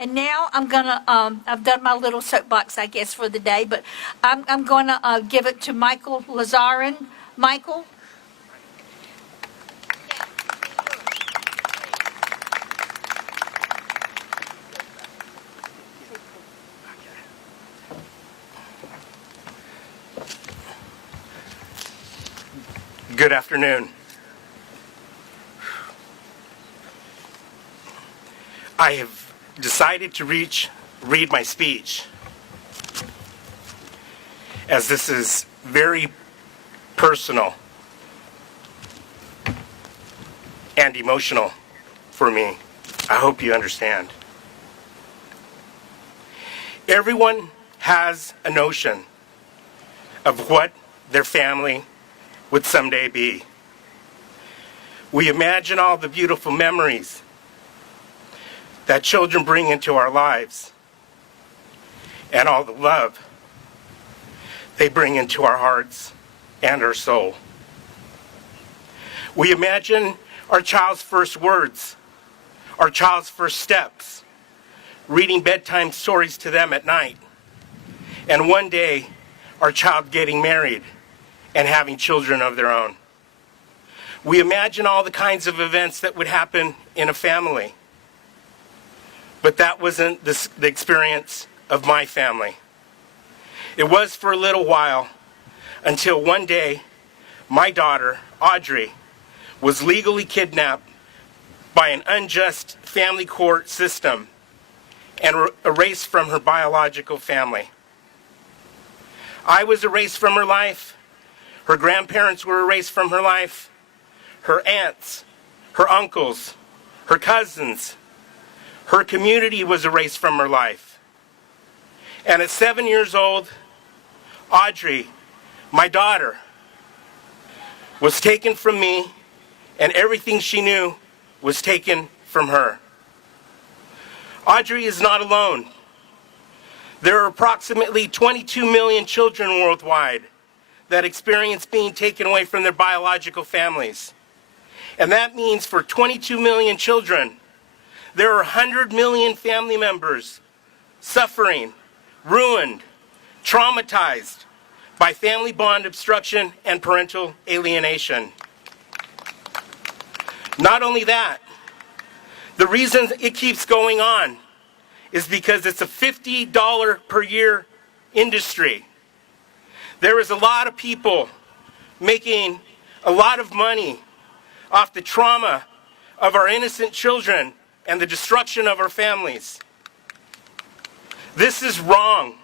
And now I'm gonna, I've done my little soapbox, I guess, for the day, but I'm gonna give it to Michael Lazarin. Michael? Good afternoon. I have decided to read my speech, as this is very personal and emotional for me. I hope you understand. Everyone has a notion of what their family would someday be. We imagine all the beautiful memories that children bring into our lives and all the love they bring into our hearts and our soul. We imagine our child's first words, our child's first steps, reading bedtime stories to them at night, and one day our child getting married and having children of their own. We imagine all the kinds of events that would happen in a family. But that wasn't the experience of my family. It was for a little while, until one day my daughter, Audrey, was legally kidnapped by an unjust family court system and erased from her biological family. I was erased from her life. Her grandparents were erased from her life. Her aunts, her uncles, her cousins, her community was erased from her life. And at 7 years old, Audrey, my daughter, was taken from me, and everything she knew was taken from her. Audrey is not alone. There are approximately 22 million children worldwide that experience being taken away from their biological families. And that means for 22 million children, there are 100 million family members suffering, ruined, traumatized by family bond obstruction and parental alienation. Not only that, the reason it keeps going on is because it's a $50 per year industry. There is a lot of people making a lot of money off the trauma of our innocent children and the destruction of our families. This is wrong.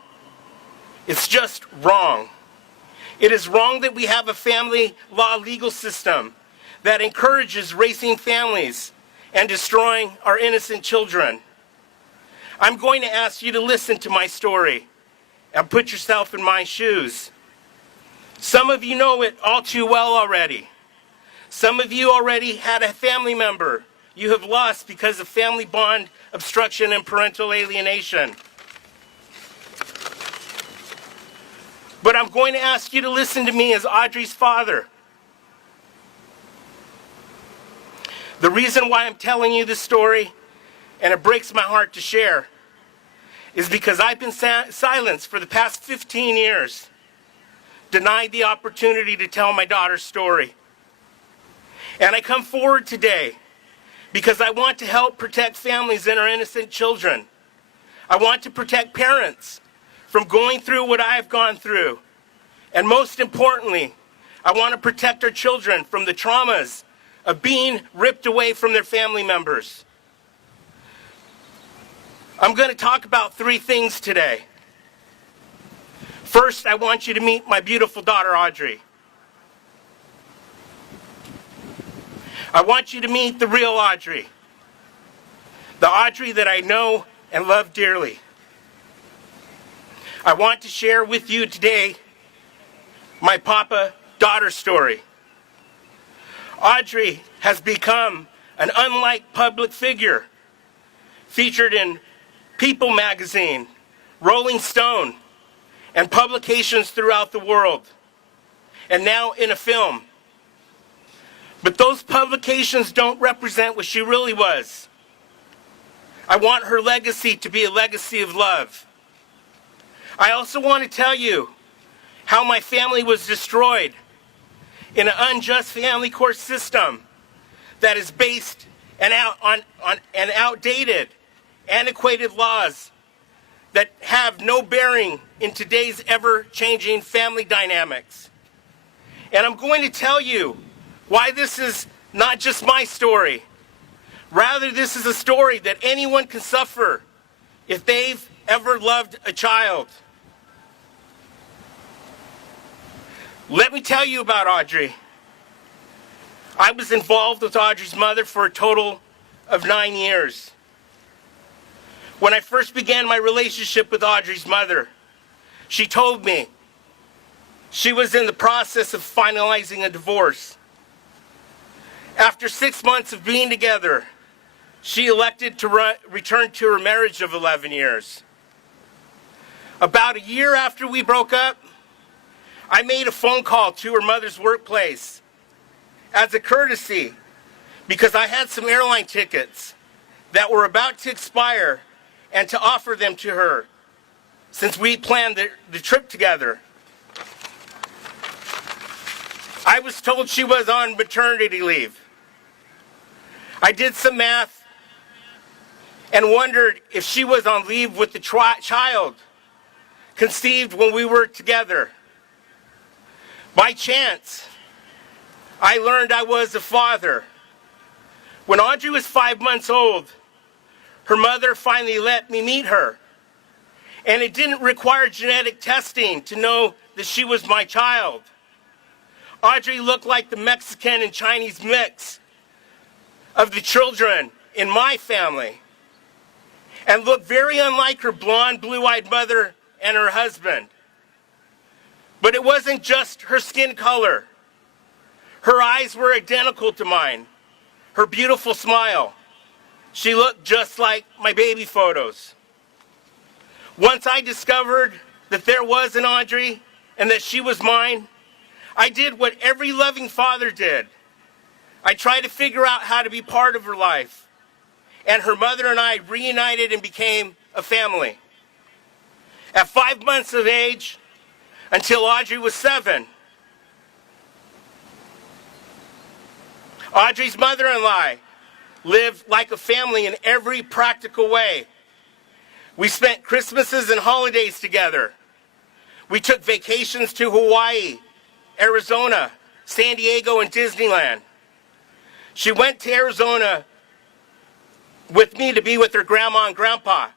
It's just wrong. It is wrong that we have a family law legal system that encourages raising families and destroying our innocent children. I'm going to ask you to listen to my story and put yourself in my shoes. Some of you know it all too well already. Some of you already had a family member you have lost because of family bond obstruction and parental alienation. But I'm going to ask you to listen to me as Audrey's father. The reason why I'm telling you this story, and it breaks my heart to share, is because I've been silenced for the past 15 years, denied the opportunity to tell my daughter's story. And I come forward today because I want to help protect families and our innocent children. I want to protect parents from going through what I have gone through. And most importantly, I want to protect our children from the traumas of being ripped away from their family members. I'm going to talk about three things today. First, I want you to meet my beautiful daughter, Audrey. I want you to meet the real Audrey. The Audrey that I know and love dearly. I want to share with you today my papa-daughter story. Audrey has become an unliked public figure, featured in People magazine, Rolling Stone, and publications throughout the world, and now in a film. But those publications don't represent what she really was. I want her legacy to be a legacy of love. I also want to tell you how my family was destroyed in an unjust family court system that is based on outdated, antiquated laws that have no bearing in today's ever-changing family dynamics. And I'm going to tell you why this is not just my story. Rather, this is a story that anyone can suffer if they've ever loved a child. Let me tell you about Audrey. I was involved with Audrey's mother for a total of 9 years. When I first began my relationship with Audrey's mother, she told me she was in the process of finalizing a divorce. After 6 months of being together, she elected to return to her marriage of 11 years. About a year after we broke up, I made a phone call to her mother's workplace as a courtesy because I had some airline tickets that were about to expire and to offer them to her since we planned the trip together. I was told she was on maternity leave. I did some math and wondered if she was on leave with the child conceived when we were together. By chance, I learned I was a father. When Audrey was 5 months old, her mother finally let me meet her. And it didn't require genetic testing to know that she was my child. Audrey looked like the Mexican and Chinese mix of the children in my family and looked very unlike her blonde, blue-eyed mother and her husband. But it wasn't just her skin color. Her eyes were identical to mine. Her beautiful smile. She looked just like my baby photos. Once I discovered that there was an Audrey and that she was mine, I did what every loving father did. I tried to figure out how to be part of her life. And her mother and I reunited and became a family. At 5 months of age, until Audrey was 7, Audrey's mother and I lived like a family in every practical way. We spent Christmases and holidays together. We took vacations to Hawaii, Arizona, San Diego, and Disneyland. She went to Arizona with me to be with her grandma and grandpa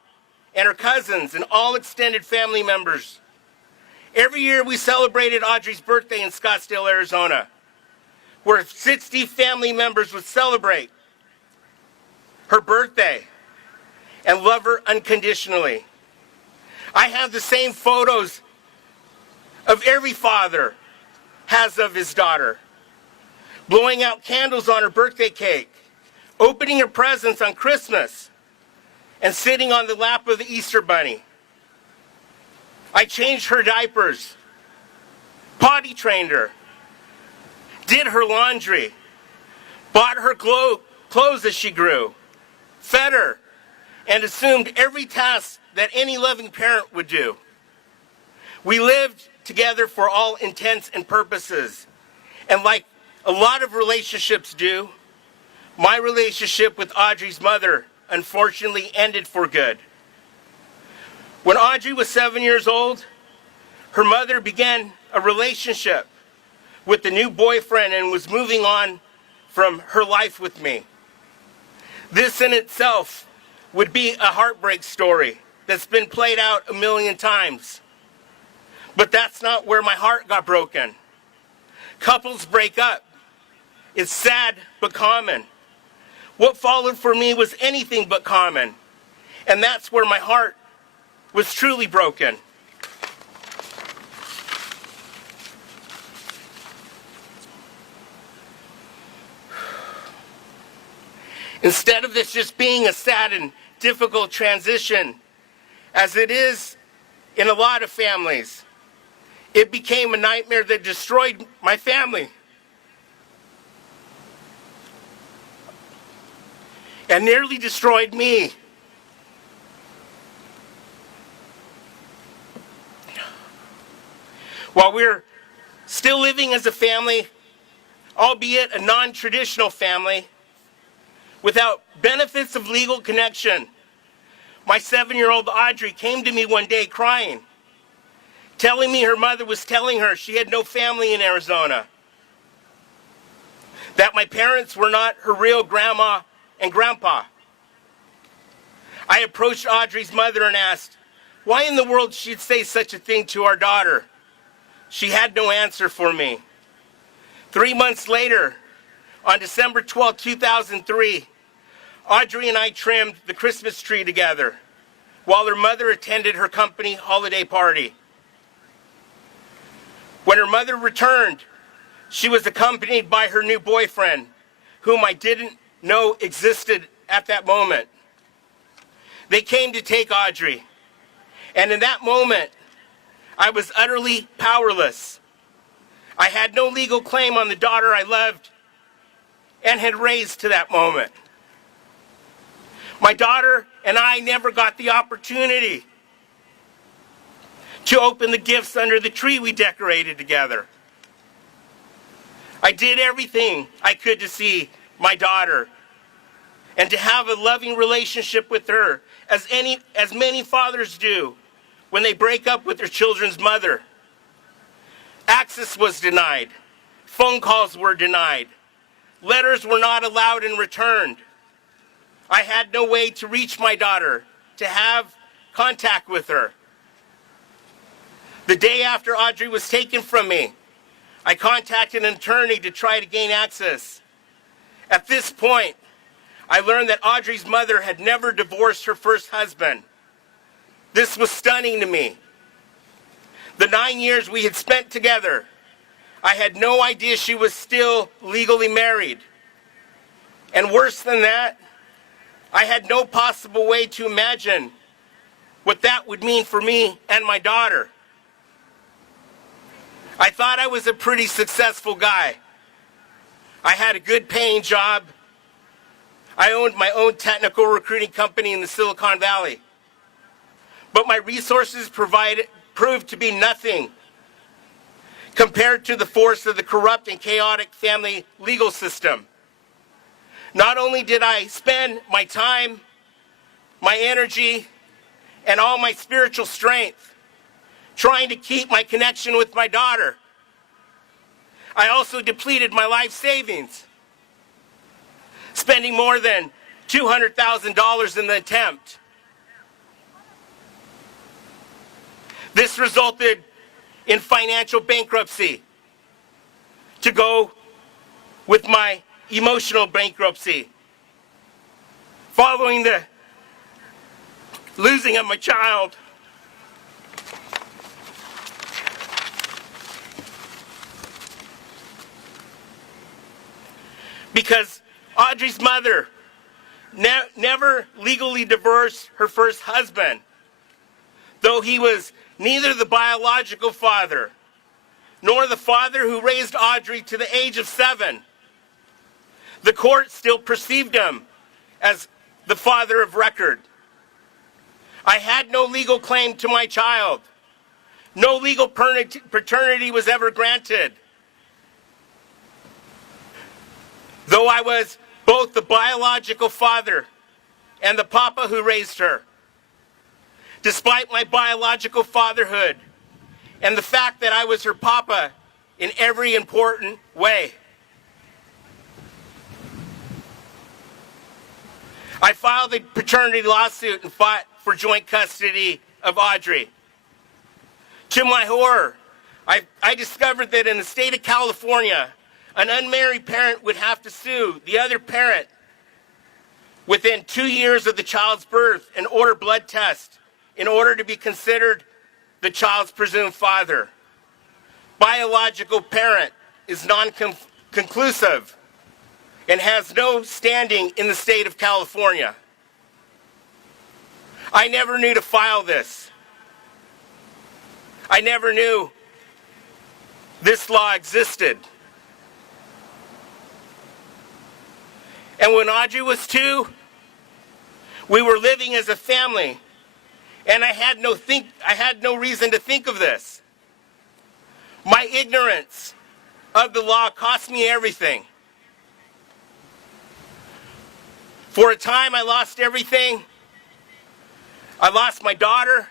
and her cousins and all extended family members. Every year we celebrated Audrey's birthday in Scottsdale, Arizona, where 60 family members would celebrate her birthday and love her unconditionally. I have the same photos of every father has of his daughter, blowing out candles on her birthday cake, opening her presents on Christmas, and sitting on the lap of the Easter Bunny. I changed her diapers, potty trained her, did her laundry, bought her clothes as she grew, fed her, and assumed every task that any loving parent would do. We lived together for all intents and purposes. And like a lot of relationships do, my relationship with Audrey's mother unfortunately ended for good. When Audrey was 7 years old, her mother began a relationship with a new boyfriend and was moving on from her life with me. This in itself would be a heartbreak story that's been played out a million times. But that's not where my heart got broken. Couples break up. It's sad but common. What followed for me was anything but common. And that's where my heart was truly broken. Instead of this just being a sad and difficult transition, as it is in a lot of families, it became a nightmare that destroyed my family. And nearly destroyed me While we're still living as a family, albeit a non-traditional family, without benefits of legal connection, my 7-year-old Audrey came to me one day crying, telling me her mother was telling her she had no family in Arizona, that my parents were not her real grandma and grandpa. I approached Audrey's mother and asked why in the world she'd say such a thing to our daughter. She had no answer for me. 3 months later, on December 12, 2003, Audrey and I trimmed the Christmas tree together while her mother attended her company holiday party. When her mother returned, she was accompanied by her new boyfriend, whom I didn't know existed at that moment. They came to take Audrey, and in that moment, I was utterly powerless. I had no legal claim on the daughter I loved and had raised to that moment. My daughter and I never got the opportunity to open the gifts under the tree we decorated together. I did everything I could to see my daughter and to have a loving relationship with her, as many fathers do when they break up with their children's mother. Access was denied. Phone calls were denied. Letters were not allowed and returned. I had no way to reach my daughter, to have contact with her. The day after Audrey was taken from me, I contacted an attorney to try to gain access. At this point, I learned that Audrey's mother had never divorced her first husband. This was stunning to me. The 9 years we had spent together, I had no idea she was still legally married. And worse than that, I had no possible way to imagine what that would mean for me and my daughter. I thought I was a pretty successful guy. I had a good paying job. I owned my own technical recruiting company in the Silicon Valley. But my resources proved to be nothing compared to the force of the corrupt and chaotic family legal system. Not only did I spend my time, my energy, and all my spiritual strength trying to keep my connection with my daughter, I also depleted my life savings, spending more than $200,000 in the attempt. This resulted in financial bankruptcy, to go with my emotional bankruptcy, following the losing of my child. Because Audrey's mother never legally divorced her first husband, though he was neither the biological father nor the father who raised Audrey to the age of 7. The court still perceived him as the father of record. I had no legal claim to my child. No legal paternity was ever granted, though I was both the biological father and the papa who raised her. Despite my biological fatherhood and the fact that I was her papa in every important way, I filed a paternity lawsuit and fought for joint custody of Audrey. To my horror, I discovered that in the state of California, an unmarried parent would have to sue the other parent within 2 years of the child's birth and order blood tests in order to be considered the child's presumed father. Biological parent is non-conclusive and has no standing in the state of California. I never knew to file this. I never knew this law existed. And when Audrey was 2, we were living as a family, and I had no reason to think of this. My ignorance of the law cost me everything. For a time, I lost everything. I lost my daughter,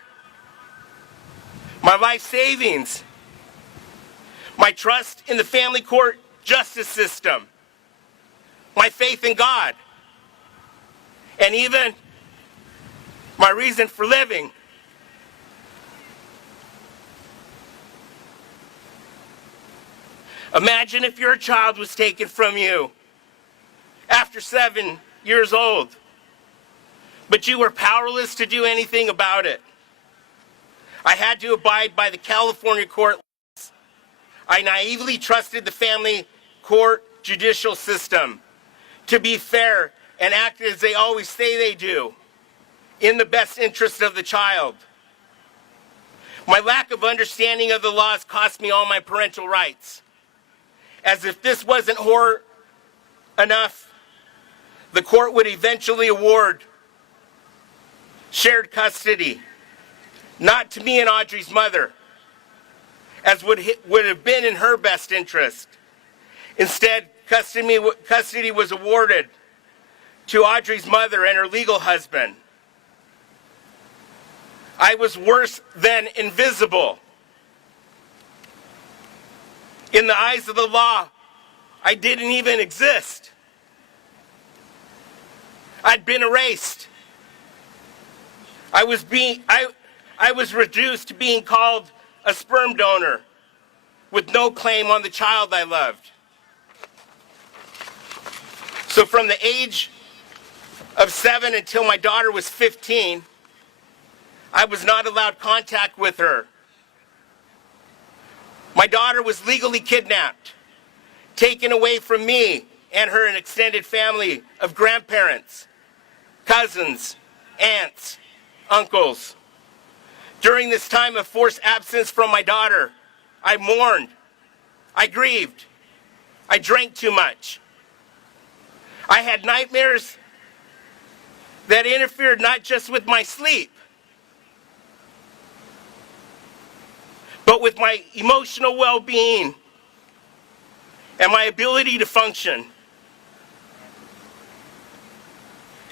my life savings, my trust in the family court justice system, my faith in God, and even my reason for living. Imagine if your child was taken from you after 7 years old, but you were powerless to do anything about it. I had to abide by the California court laws. I naively trusted the family court judicial system to be fair and act as they always say they do, in the best interest of the child. My lack of understanding of the laws cost me all my parental rights. As if this wasn't horror enough, the court would eventually award shared custody, not to me and Audrey's mother, as would have been in her best interest. Instead, custody was awarded to Audrey's mother and her legal husband. I was worse than invisible. In the eyes of the law, I didn't even exist. I'd been erased. I was reduced to being called a sperm donor with no claim on the child I loved. So from the age of 7 until my daughter was 15, I was not allowed contact with her. My daughter was legally kidnapped, taken away from me and her an extended family of grandparents, cousins, aunts, uncles. During this time of forced absence from my daughter, I mourned, I grieved, I drank too much. I had nightmares that interfered not just with my sleep, but with my emotional well-being and my ability to function.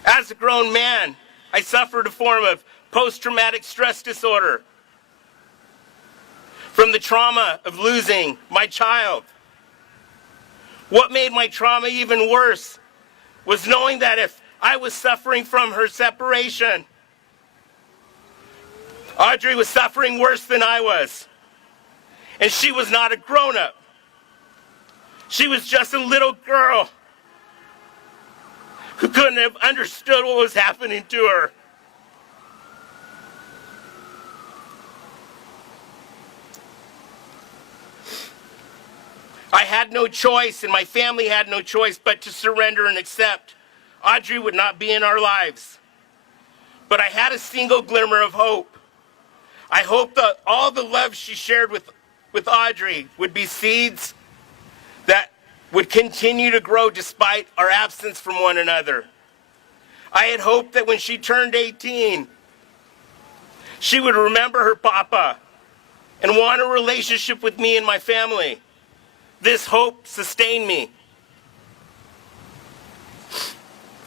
As a grown man, I suffered a form of post-traumatic stress disorder from the trauma of losing my child. What made my trauma even worse was knowing that if I was suffering from her separation, Audrey was suffering worse than I was. And she was not a grown-up. She was just a little girl who couldn't have understood what was happening to her. I had no choice, and my family had no choice but to surrender and accept. Audrey would not be in our lives. But I had a single glimmer of hope. I hoped that all the love she shared with Audrey would be seeds that would continue to grow despite our absence from one another. I had hoped that when she turned 18, she would remember her papa and want a relationship with me and my family. This hope sustained me.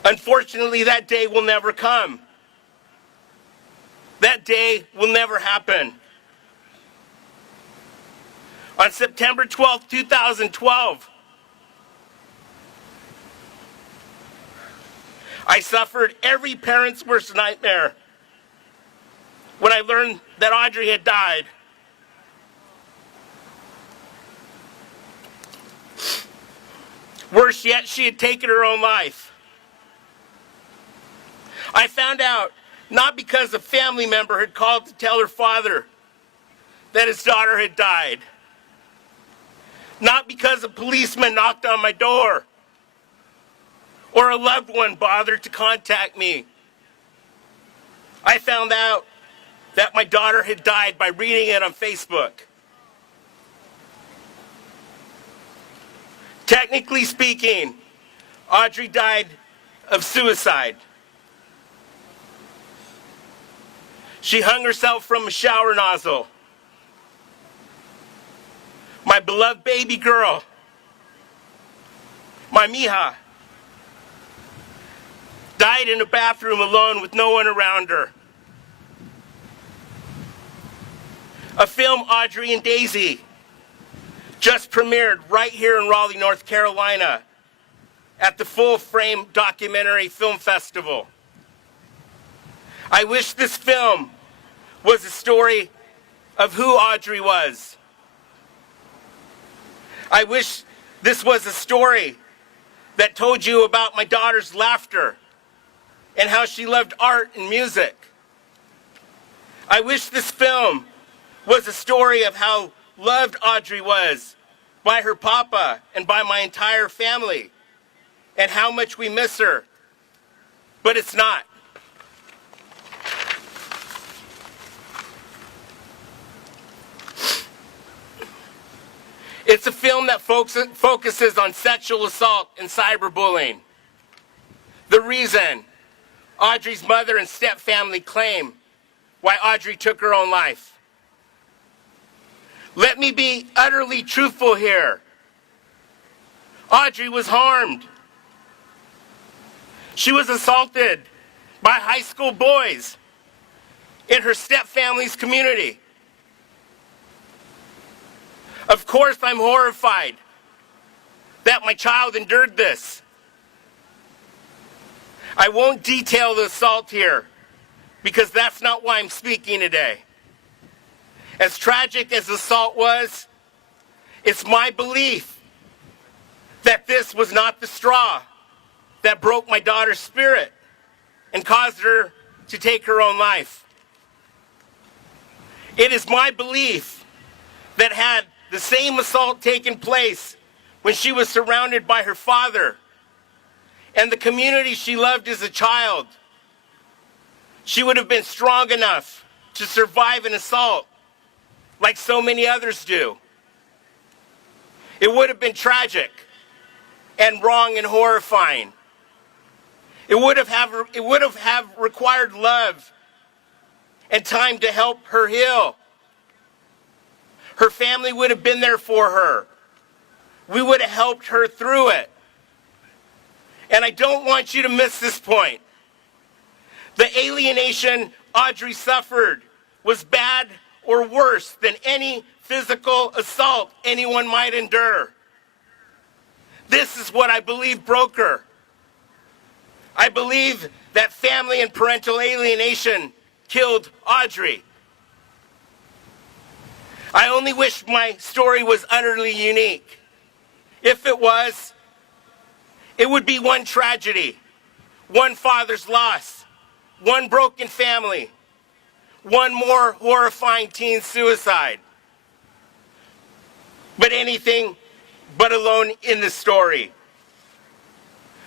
Unfortunately, that day will never come. That day will never happen. On September 12, 2012, I suffered every parent's worst nightmare when I learned that Audrey had died. Worse yet, she had taken her own life. I found out not because a family member had called to tell her father that his daughter had died. Not because a policeman knocked on my door or a loved one bothered to contact me. I found out that my daughter had died by reading it on Facebook. Technically speaking, Audrey died of suicide. She hung herself from a shower nozzle. my beloved baby girl, my mija, died in a bathroom alone with no one around her. A film, Audrey and Daisy, just premiered right here in Raleigh, North Carolina at the Full Frame Documentary Film Festival. I wish this film was a story of who Audrey was. I wish this was a story that told you about my daughter's laughter and how she loved art and music. I wish this film was a story of how loved Audrey was by her papa and by my entire family, and how much we miss her. But it's not. It's a film that focuses on sexual assault and cyberbullying. The reason Audrey's mother and stepfamily claim why Audrey took her own life. Let me be utterly truthful here. Audrey was harmed. She was assaulted by high school boys in her stepfamily's community. Of course, I'm horrified that my child endured this. I won't detail the assault here because that's not why I'm speaking today. As tragic as the assault was, it's my belief that this was not the straw that broke my daughter's spirit and caused her to take her own life. It is my belief that had the same assault taken place when she was surrounded by her father and the community she loved as a child, she would have been strong enough to survive an assault like so many others do. It would have been tragic and wrong and horrifying. It would have required love and time to help her heal. Her family would have been there for her. We would have helped her through it. And I don't want you to miss this point. The alienation Audrey suffered was bad or worse than any physical assault anyone might endure. This is what I believe broke her. I believe that family and parental alienation killed Audrey. I only wish my story was utterly unique. If it was, it would be one tragedy, one father's loss, one broken family, one more horrifying teen suicide. But anything but alone in this story.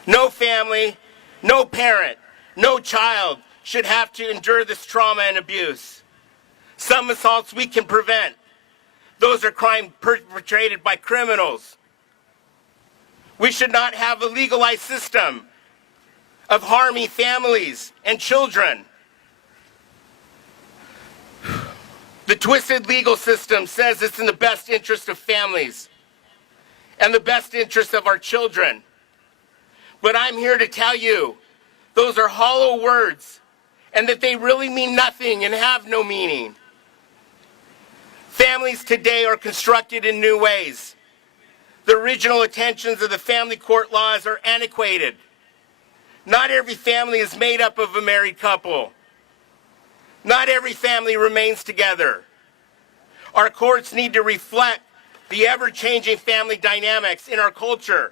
No family, no parent, no child should have to endure this trauma and abuse. Some assaults we can prevent. Those are crimes perpetrated by criminals. We should not have a legalized system of harming families and children. The twisted legal system says it's in the best interest of families and the best interest of our children. But I'm here to tell you, those are hollow words and that they really mean nothing and have no meaning. Families today are constructed in new ways. The original intentions of the family court laws are antiquated. Not every family is made up of a married couple. Not every family remains together. Our courts need to reflect the ever-changing family dynamics in our culture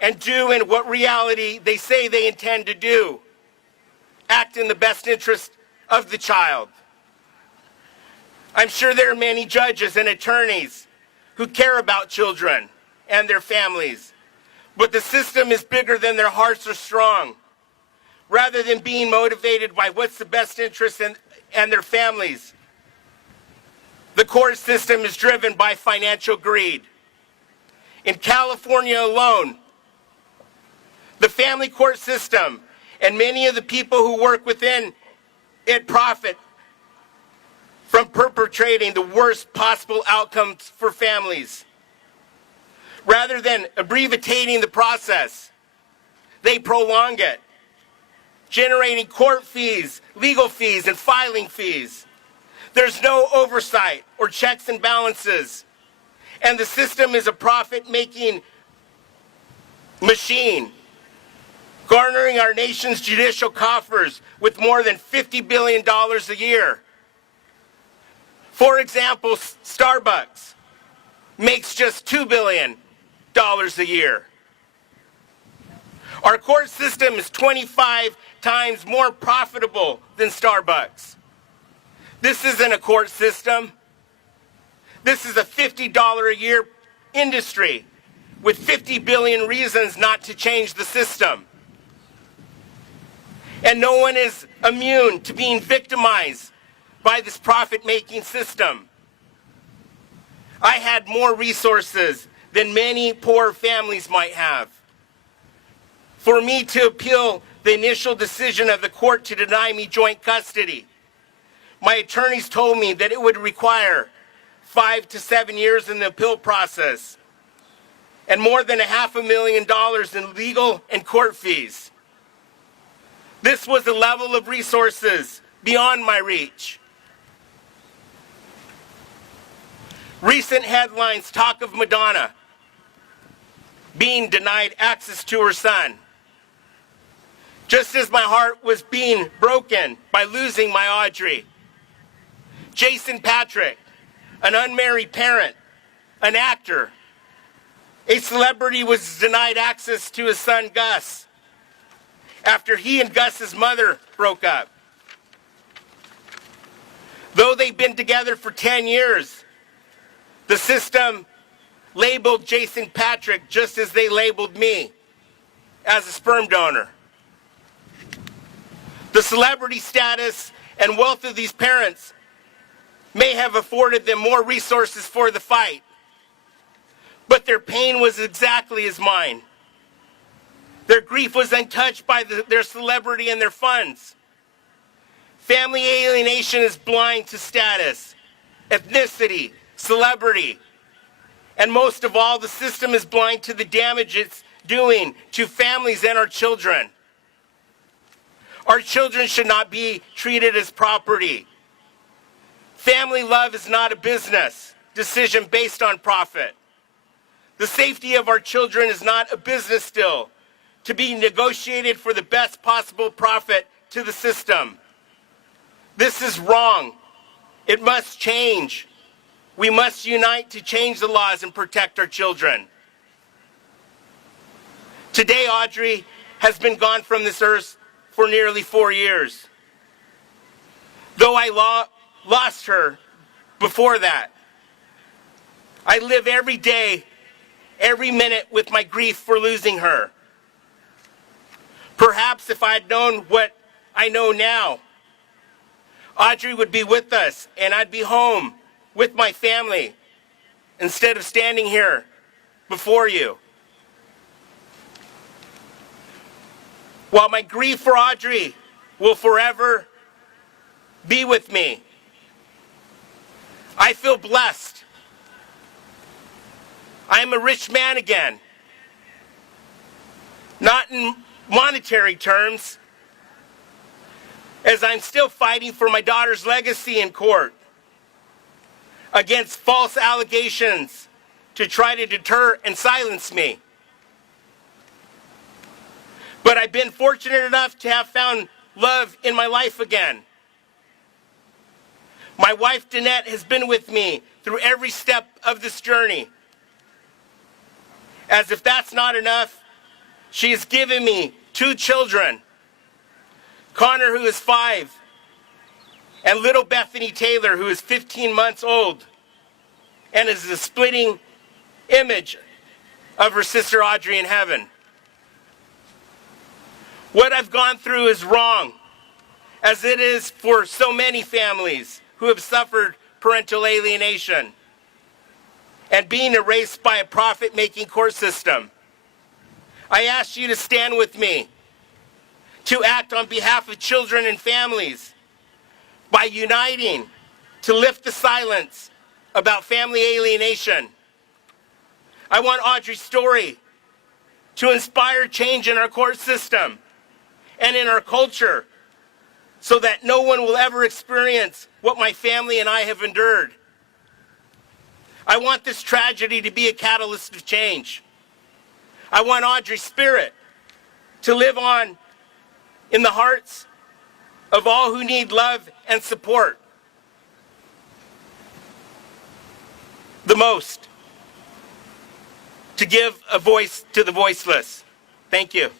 and do in what reality they say they intend to do. Act in the best interest of the child. I'm sure there are many judges and attorneys who care about children and their families, but the system is bigger than their hearts are strong. Rather than being motivated by what's the best interest and their families, the court system is driven by financial greed. In California alone, the family court system and many of the people who work within it profit from perpetrating the worst possible outcomes for families Rather than abbreviating the process, they prolong it, generating court fees, legal fees, and filing fees. There's no oversight or checks and balances, and the system is a profit-making machine, garnering our nation's judicial coffers with more than $50 billion a year. For example, Starbucks makes just $2 billion a year. Our court system is 25 times more profitable than Starbucks. This isn't a court system. This is a $50 a year industry with 50 billion reasons not to change the system. And no one is immune to being victimized by this profit-making system. I had more resources than many poor families might have. For me to appeal the initial decision of the court to deny me joint custody, my attorneys told me that it would require 5 to 7 years in the appeal process and more than $500,000 in legal and court fees. This was a level of resources beyond my reach. Recent headlines talk of Madonna being denied access to her son. Just as my heart was being broken by losing my Audrey, Jason Patrick, an unmarried parent, an actor, a celebrity, was denied access to his son Gus after he and Gus's mother broke up. Though they've been together for 10 years, the system labeled Jason Patrick just as they labeled me, as a sperm donor. The celebrity status and wealth of these parents may have afforded them more resources for the fight, but their pain was exactly as mine. Their grief was untouched by their celebrity and their funds. Family alienation is blind to status, ethnicity, celebrity, and most of all, the system is blind to the damage it's doing to families and our children. Our children should not be treated as property. Family love is not a business decision based on profit. The safety of our children is not a business deal to be negotiated for the best possible profit to the system. This is wrong. It must change. We must unite to change the laws and protect our children. Today, Audrey has been gone from this earth for nearly 4 years. Though I lost her before that, I live every day, every minute with my grief for losing her. Perhaps if I had known what I know now, Audrey would be with us and I'd be home with my family instead of standing here before you. While my grief for Audrey will forever be with me, I feel blessed. I am a rich man again. Not in monetary terms, as I'm still fighting for my daughter's legacy in court against false allegations to try to deter and silence me. But I've been fortunate enough to have found love in my life again. My wife, Danette, has been with me through every step of this journey. As if that's not enough, she has given me 2 children, Connor, who is 5, and little Bethany Taylor, who is 15 months old, and is a splitting image of her sister Audrey in heaven. What I've gone through is wrong, as it is for so many families who have suffered parental alienation and being erased by a profit-making court system. I ask you to stand with me to act on behalf of children and families by uniting to lift the silence about family alienation. I want Audrey's story to inspire change in our court system and in our culture so that no one will ever experience what my family and I have endured. I want this tragedy to be a catalyst of change. I want Audrey's spirit to live on in the hearts of all who need love and support the most, to give a voice to the voiceless. Thank you.